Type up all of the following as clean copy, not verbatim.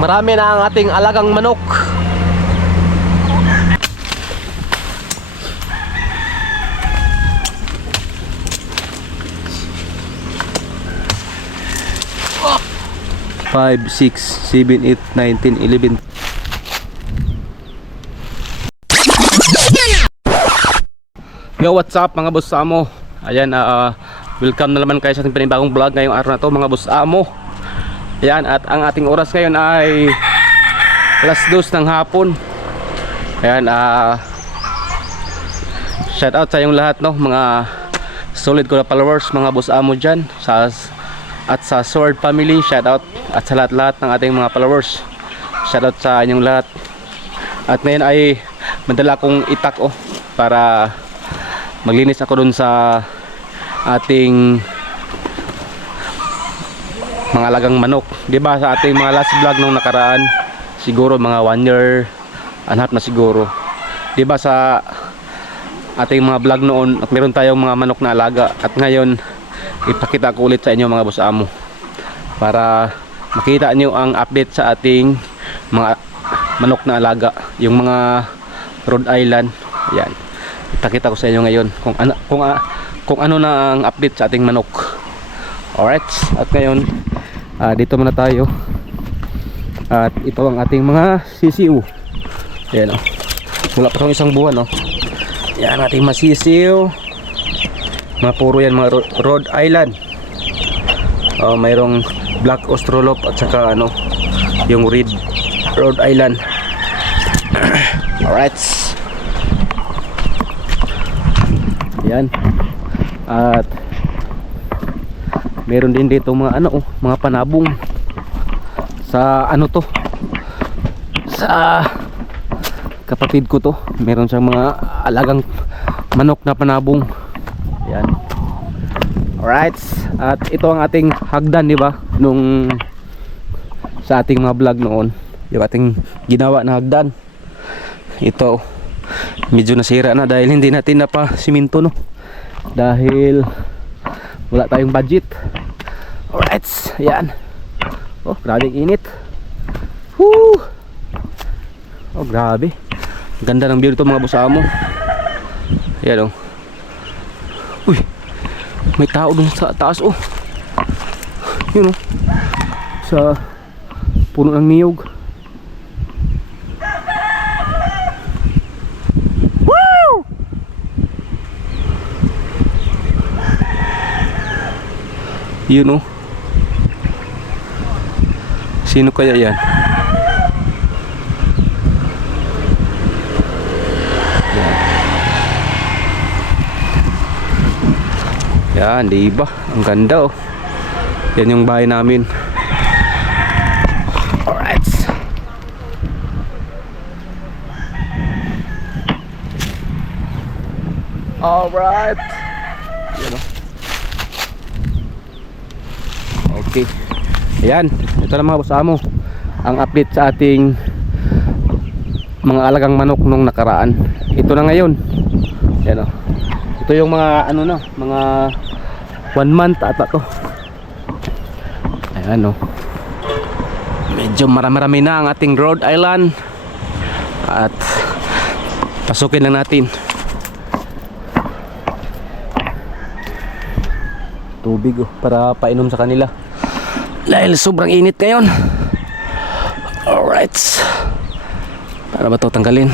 Marami na ang ating alagang manok. Oh. 5, 6, 7, 8, 9, 10, 11. Yo, what's up mga boss amo? Ayan, welcome na naman kayo sa ating panibagong vlog ngayong araw na to mga boss amo. Ayan, at ang ating oras ngayon ay alas 2 ng hapon. Ayan, shout out sa inyong lahat, no, mga solid ko na followers, mga boss amo dyan at sa Sword family, shout out. At sa lahat-lahat ng ating mga followers, shout out sa inyong lahat. At ngayon ay madala kong itak para maglinis ako dun sa ating mga alagang manok. Diba sa ating mga last vlog nung nakaraan, siguro mga 1 year and a half na siguro. Diba sa ating mga vlog noon at meron tayong mga manok na alaga. At ngayon ipakita ko ulit sa inyo mga boss amo para makita nyo ang update sa ating mga manok na alaga, yung mga Rhode Island. Yan, ipakita ko sa inyo ngayon kung ano na ang update sa ating manok. Alright, at ngayon dito muna tayo. At ito ang ating mga sisiw. Ayan wala pa itong isang buwan yan ating mga sisiw. Mga puro yan mga Rhode Island. Mayroong Black Australorp at saka yung Red Rhode Island. Alright, yan. At meron din dito mga mga panabong sa sa kapatid ko to. Meron siyang mga alagang manok na panabong. Yan. Alright, at ito ang ating hagdan, di ba? Nung sa ating mga vlog noon, yung ating ginawa na hagdan. Ito medyo nasira na dahil hindi natin napasiminto, dahil wala tayong budget. Alright, yan. Grabe init. Woo! Grabe. Ganda ng view dito mga boss amo. Yan Uy, may tao dun sa taas yun sa puno ng niyog. Woo! Yun sino kaya yan? Yan, diba? Ang ganda Yan yung bahay namin. Alright. Alright. Yan okay. Ayan, ito na mga boss amo, ang update sa ating mga alagang manok nung nakaraan. Ito na ngayon. Yan ito yung mga mga 1 month ata to. Ayan medyo marami na ang ating Rhode Island. At pasukin lang natin tubig para painom sa kanila dahil sobrang init ngayon. Alright, para ba ito tanggalin?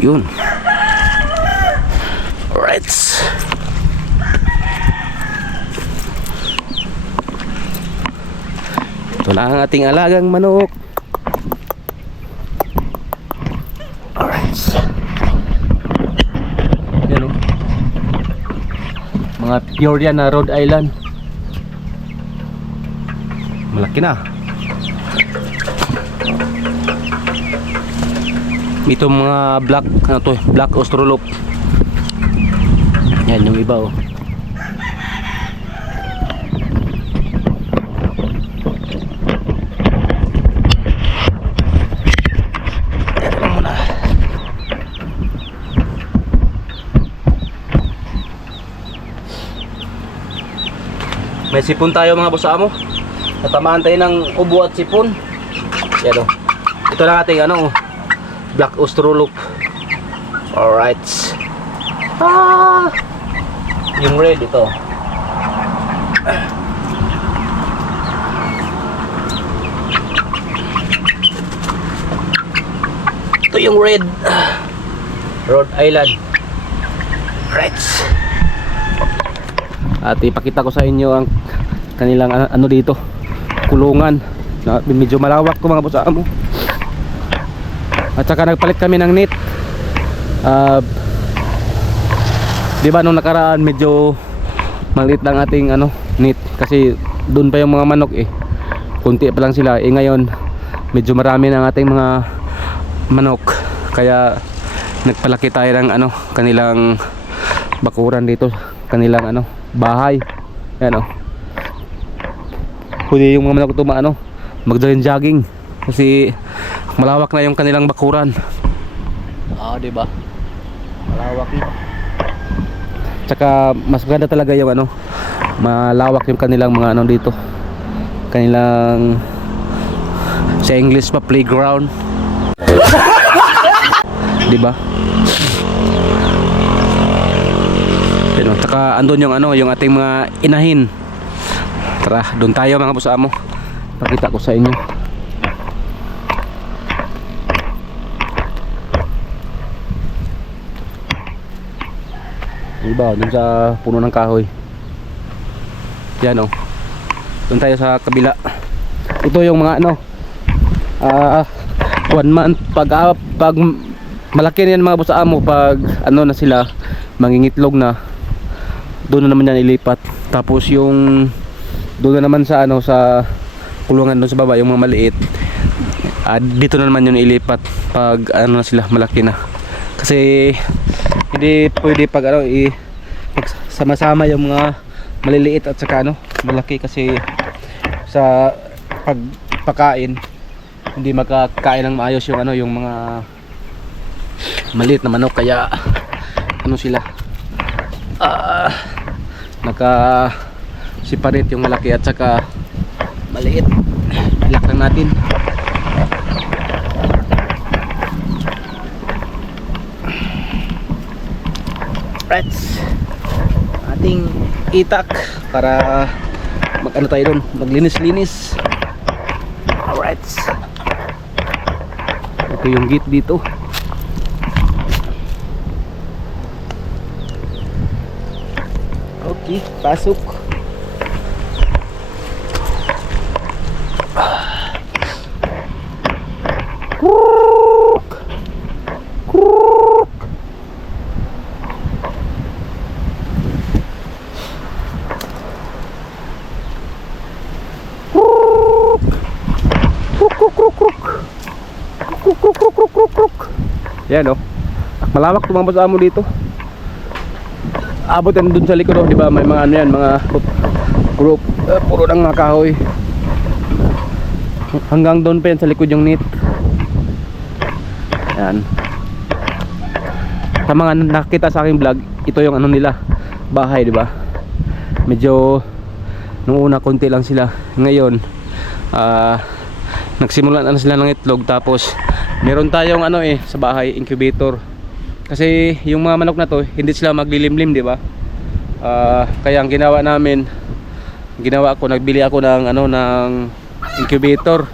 Yun. Alright, ito na ang ating alagang manok. Alright, yan mga pure yan na Rhode Island. Malaki na. Ito mga black Black Australorp. Yan yung iba May sipon tayo mga boss amo. Natamaan tayo ng ubo at sipon. Yan o. Ito lang ating ano, black austrolop. Alright. Yung red ito. Ito yung red. Rhode Island. Right. At ipakita ko sa inyo ang kanilang ano dito, kulungan na medyo malawak ko mga boss amo. At saka nagpalit kami ng net. Di ba nung nakaraan medyo maliit lang ating ano net kasi doon pa yung mga manok eh. Kunti pa lang sila. Ngayon medyo marami na ang ating mga manok. Kaya nagpalaki tayo ng ano kanilang bakuran dito, kanilang ano bahay. Ayan o. Pwede yung mga manok ito mag-jogging kasi malawak na yung kanilang bakuran. Di ba? Malawak na. Tsaka mas maganda talaga yung ano, malawak yung kanilang mga ano dito. Kanilang sa English pa playground. Di ba? Pero tsaka andun yung ano, yung ating mga inahin. Tara, doon tayo mga boss amo. Pakita ko sa inyo. Diba, doon sa puno ng kahoy. Yan o. Doon tayo sa kabila. Ito yung mga ano, 1 month pag malaki na yan mga boss amo, pag ano na sila, mangingitlog na, doon na naman yan ilipat. Tapos yung doon na naman sa ano, sa kulungan doon sa baba, yung mga maliit, dito na naman yung ilipat pag ano na sila, malaki na. Kasi hindi pwede pag ano, sama-sama yung mga maliliit at saka ano, malaki, kasi sa pagpakain hindi magkakain ng maayos yung ano, yung mga maliit na manok. Kaya ano sila, naka-separate yung malaki at saka maliit. Ilak lang natin. Right. Ating itak para mag-ano tayo doon, maglinis-linis. Alright. Ito yung gate dito. Okay, pasok. Kruk. Kruk. Yan o. Malawak ito mga boss amo dito. Abot yan dun sa likod, di ba? May mga ano yan, mga group, puro ng mga kahoy. Hanggang doon pa yan sa likod yung net. Yan. Sa mga nakita sa aking vlog, ito yung ano nila, bahay, di ba? Medyo nung una konti lang sila. Ngayon nagsimula na sila ng itlog. Tapos meron tayong ano sa bahay, incubator. Kasi yung mga manok na to, hindi sila maglilimlim, di ba? Kaya ang ginawa namin, nagbili ako ng ano, ng incubator.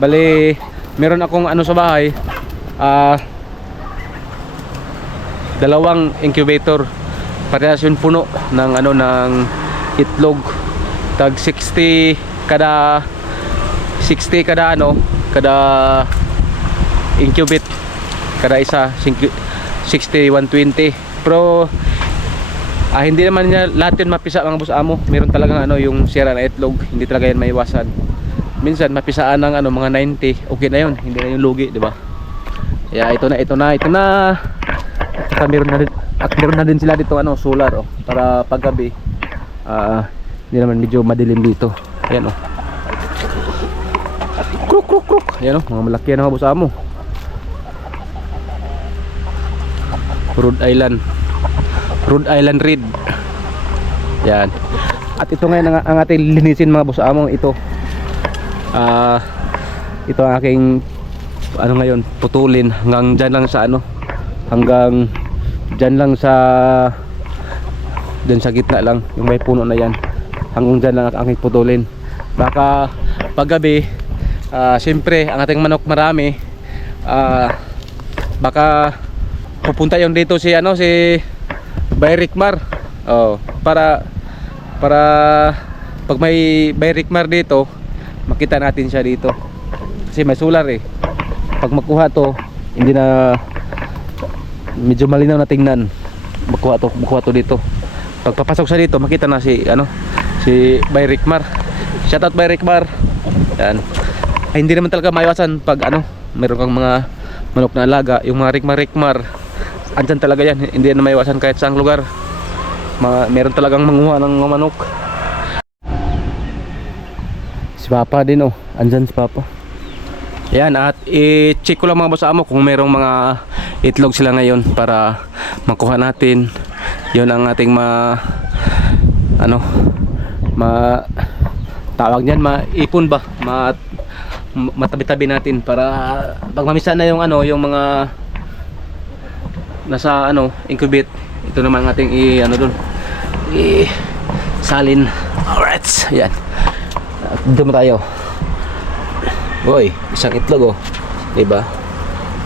Bali, meron akong ano sa bahay, 2 incubator. Parehas yung puno ng ano, ng itlog. Tag 60 kada ano, kada incubate, kada isa 60, 120. Pero hindi naman niya lahat yun mapisa mga boss amo. Meron talagang ano, yung sira na itlog, hindi talaga yan maiwasan. Minsan mapisaan ng ano, mga 90, okay na yun, hindi na yung lugi, di ba? Kaya ito na. At meron na din sila dito ano, solar para paggabi hindi naman medyo madilim dito. Ayan kruk kruk kruk. Ayan mga malaki na mga boss amo. Rhode Island Red. Yan. At ito ngayon ang ating linisin mga boss amo. Ito ito ang aking ano ngayon, putulin hanggang dyan lang sa ano, hanggang dyan lang sa dyan sa gitna lang, yung may puno na yan, hanggang dyan lang ang aking putulin. Baka paggabi siyempre ang ating manok marami, baka pupunta yung dito si ano, si Bayrikmar. Para pag may Bayrikmar dito, makita natin siya dito kasi may solar eh. Pag makuha to, hindi na medyo malinaw na tingnan, makuha to dito. Pag papasok siya dito, makita na si ano, si Bayrikmar. Shout out Bayrikmar. Yan. Ay, hindi naman talaga maiwasan pag ano, meron kang mga manok na alaga, yung mga rikmar andyan talaga yan, hindi na maiwasan kahit saang lugar. Meron talagang manguha ng mga manok. Si Papa din oh, andyan si Papa. Yan, at i-check ko lang mga boss amo kung merong mga itlog sila ngayon para makuha natin. Yun ang ating tawag niyan, maipon ba, matabi-tabi natin para pag mamisa na yung ano, yung mga nasa ano, incubate. Ito naman ang ating doon, salin. Alright, yan. Dito mo tayo. Boy, isang itlog oh. Diba?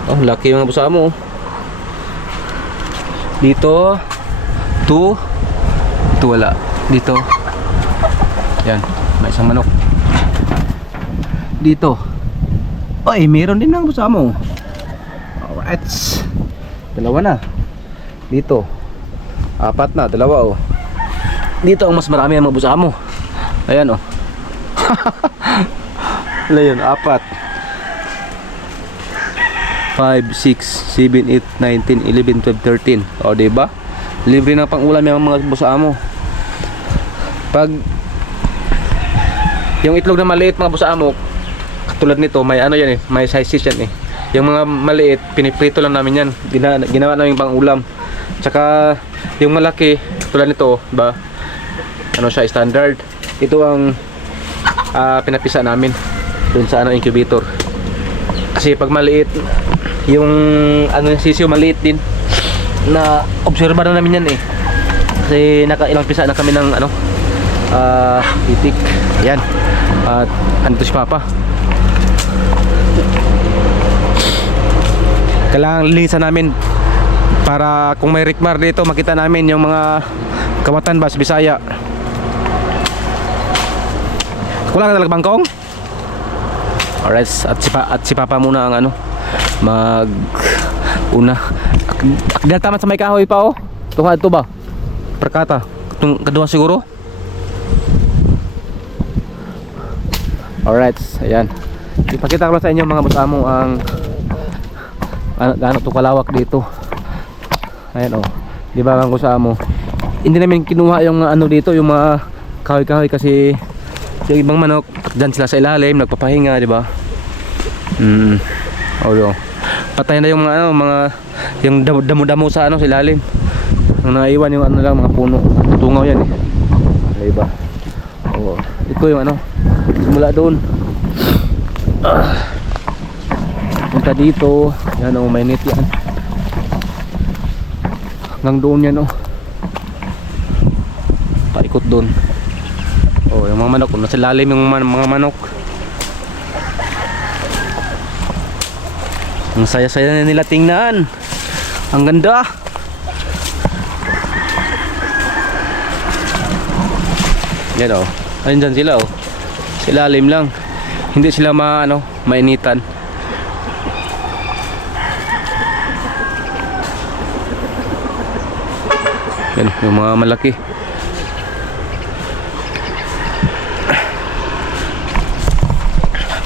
Oh, laki yung mga busa mo. Dito 2. Ito wala. Dito. Yan, may isang manok. Dito. Oy, meron din ng busa mo. Alright. Dalawa na. Dito. 4 na, dalawa oh. Dito ang mas marami ang mga busa mo. Ayan oh. Wala yun, 4 5, 6, 7, 8, 9, 10, 11, 12, 13. O diba? Libre na pang ulam yung mga busa mo. Pag yung itlog na maliit mga busa mo, katulad nito, may ano yan eh, may sizes yan eh. Yung mga maliit, piniprito lang namin yan, ginawa namin pang ulam. Tsaka yung malaki, tulad nito, ba? Ano siya, standard. Ito ang pinapisa namin dun sa ano, incubator. Kasi pag maliit, yung ano, sisiyo maliit din. Na obserba na namin yan eh. Kasi nakailang pisa na kami ng ano, itik. Ayan. At andito si Papa. Kailangan linisan namin para kung may rikmar dito, makita namin yung mga kawatan ba sa Bisaya. Wala ka talaga bangkong? Alright, at si Papa muna ang ano, una. Akdal tama sa may kahoy pa oh. Tuhad to ba? Perkata. Itong kadua siguro. Alright, ayan. Ipakita ko lang sa inyo mga boss amo ang gaano to kalawak dito. Ayan oh. Di ba ang boss amo? Hindi namin kinuha yung ano dito, yung mga kahoy-kahoy kasi yung ibang manok dyan sila sa ilalim nagpapahinga, di ba? Patay na yung mga yung damo-damo sa ano, sa ilalim. Ang naiwan yung ano lang, mga puno. Tutungaw yan eh. Di ba? Oo. Ito yung ano, simula doon. Punta dito. Yan oh, may net yan. Hanggang doon yan oh. Paikot doon. Oh, yung mga manok, nasa lalim yung mga manok. Ang saya-saya na nila tingnan. Ang ganda. Yan oh. Ayun dyan sila oh. Sa lalim lang. Hindi sila mainitan. Yan, yung mga malaki.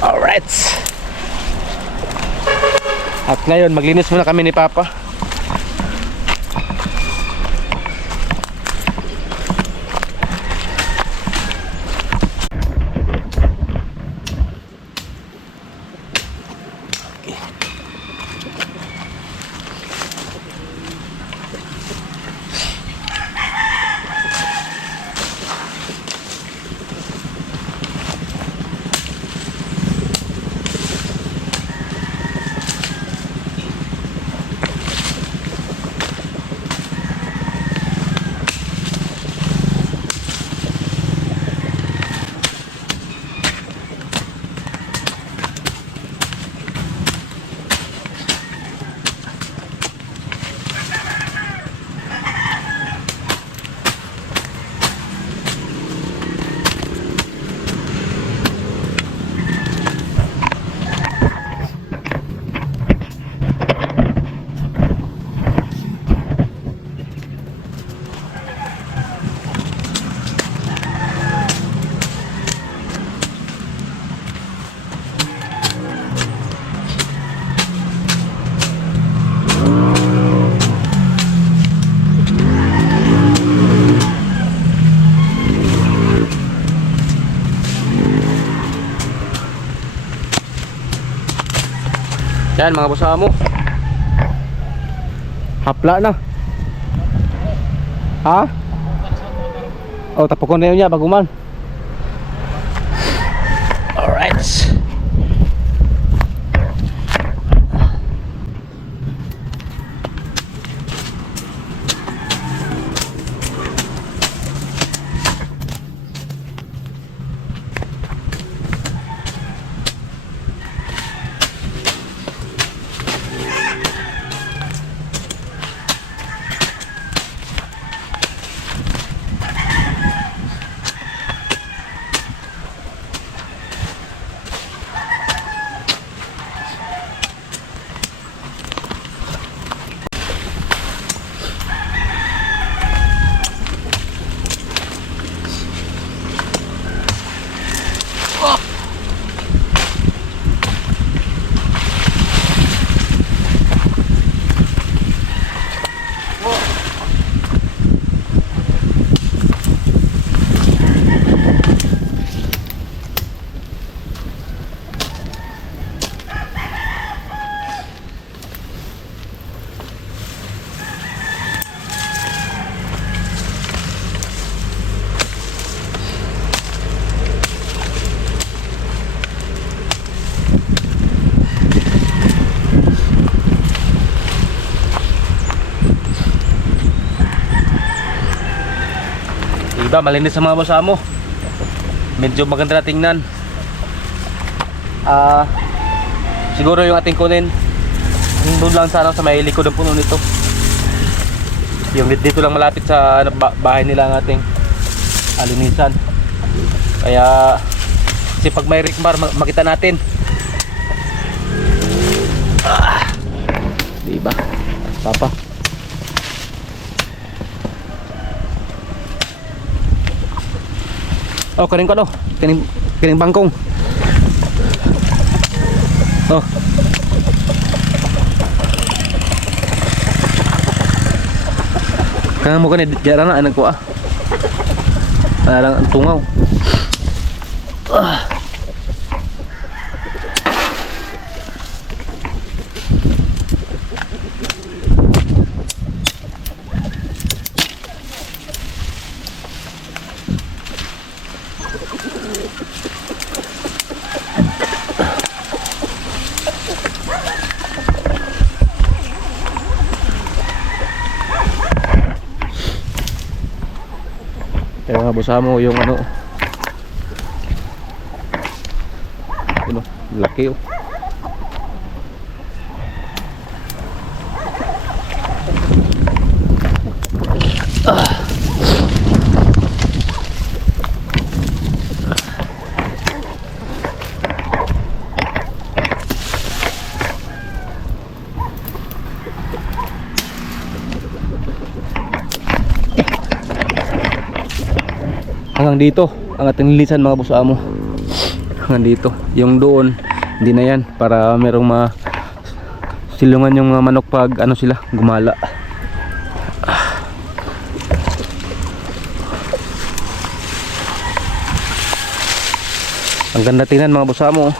Alright. At ngayon maglinis muna kami ni Papa. Yan mga boss amo. Hapla na. Ha? Oh, tapokon na yun niya baguman. Alright. Diba, malinis sa mga boss amo. Medyo maganda na tingnan. Siguro yung ating kunin doon lang sana sa may likod ng puno nito. Yung dito lang malapit sa bahay nila ang ating alinisan. Kaya kasi pag may rikmar makita natin. Diba? Papa. Oh, kaning ko do. Kaning bangkong. Oh. Kaya mo kanina diyan na anak ko ah. Lang ang tungaw. Kaya nga boss mo yung ano, laki oh. Hanggang dito ang ating lilisan mga boss amo. Hanggang dito. Yung doon hindi na yan para merong silungan yung mga manok pag ano sila gumala. Ang ganda tingnan mga boss amo.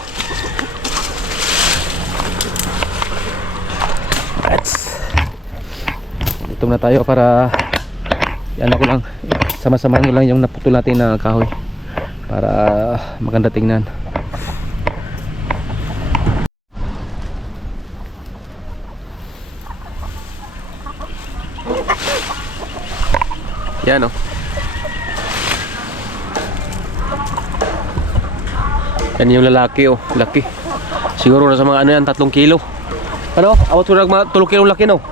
Ito na tayo para yan ako lang sama-samahan ko lang yung naputol natin na kahoy para maganda tingnan. Yan oh. Yan yung lalaki oh, laki. Siguro nasa mga ano yan, 3 kilo. Ano? Awat ko mga 3 kilo laki no?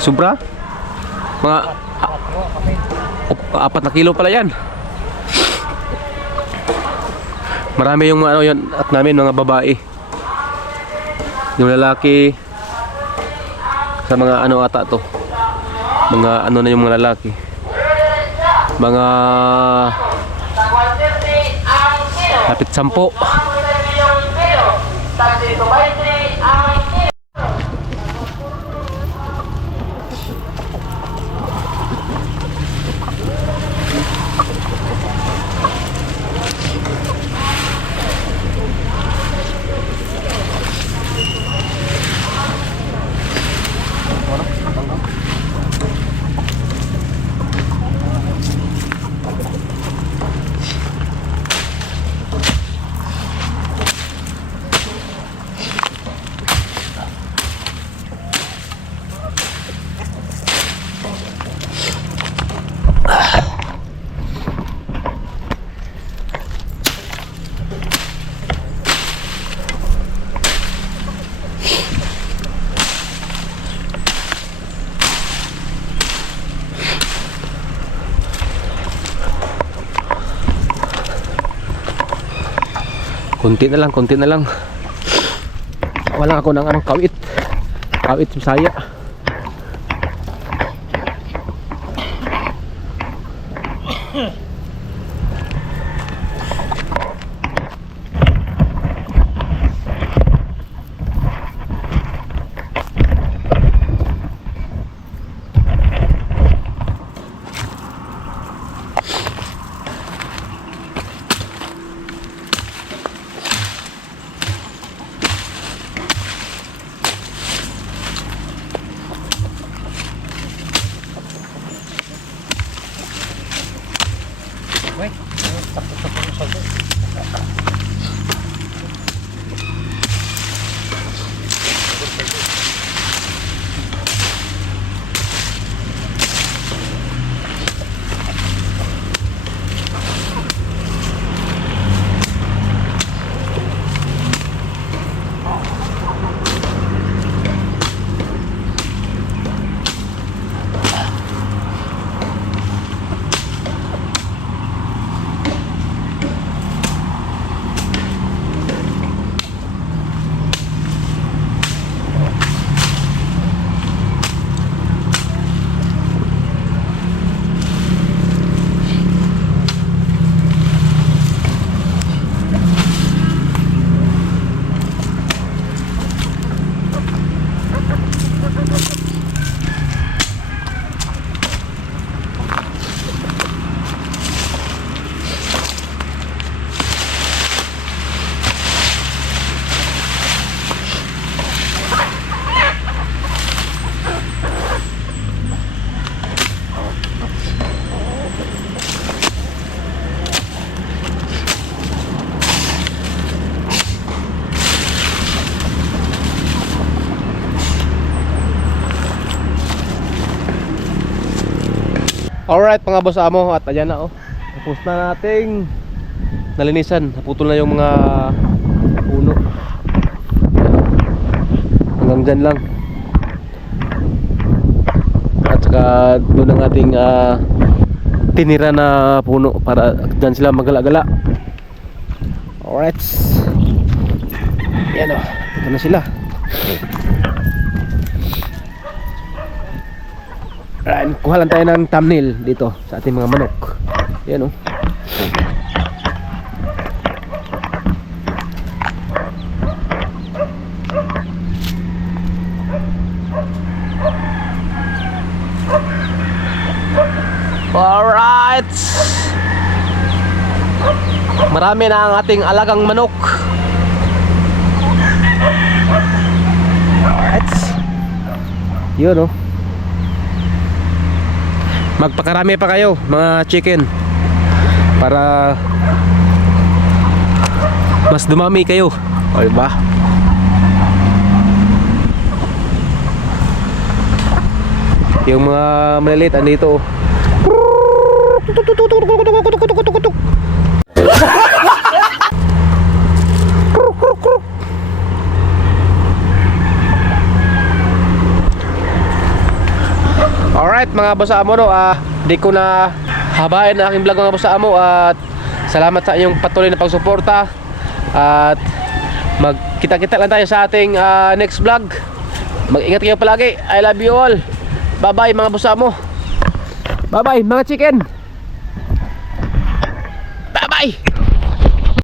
Sobra? Mga 4 na kilo pala yan. Marami yung ano yan at namin mga babae. Yung lalaki sa mga ano ata to. Mga ano na yung mga lalaki. Mga lapit 10. Kunti na lang, kunti na lang. Wala ako ng anong kawit. Kawit Bisaya. Alright mga boss amo, at ayan na oh. Tapos na nating nalinisan. Naputol na yung mga puno. Hanggang dyan lang. At saka doon ang ating tinira na puno para dyan sila magala-gala. Alright. Yan oh. Ito na sila. Alright, kuha lang tayo ng thumbnail dito sa ating mga manok. Yan oh. Alright. Marami na ang ating alagang manok. Alright. Yun oh. Magpakarami pa kayo mga chicken para mas dumami kayo. O diba? Yung mga maliliit andito. Alright mga boss amo no, di ko na habain ang aking vlog mga boss amo, at salamat sa inyong patuloy na pagsuporta, at magkita-kita lang tayo sa ating next vlog. Mag-ingat kayo palagi. I love you all. Bye bye mga boss amo. Bye bye mga chicken.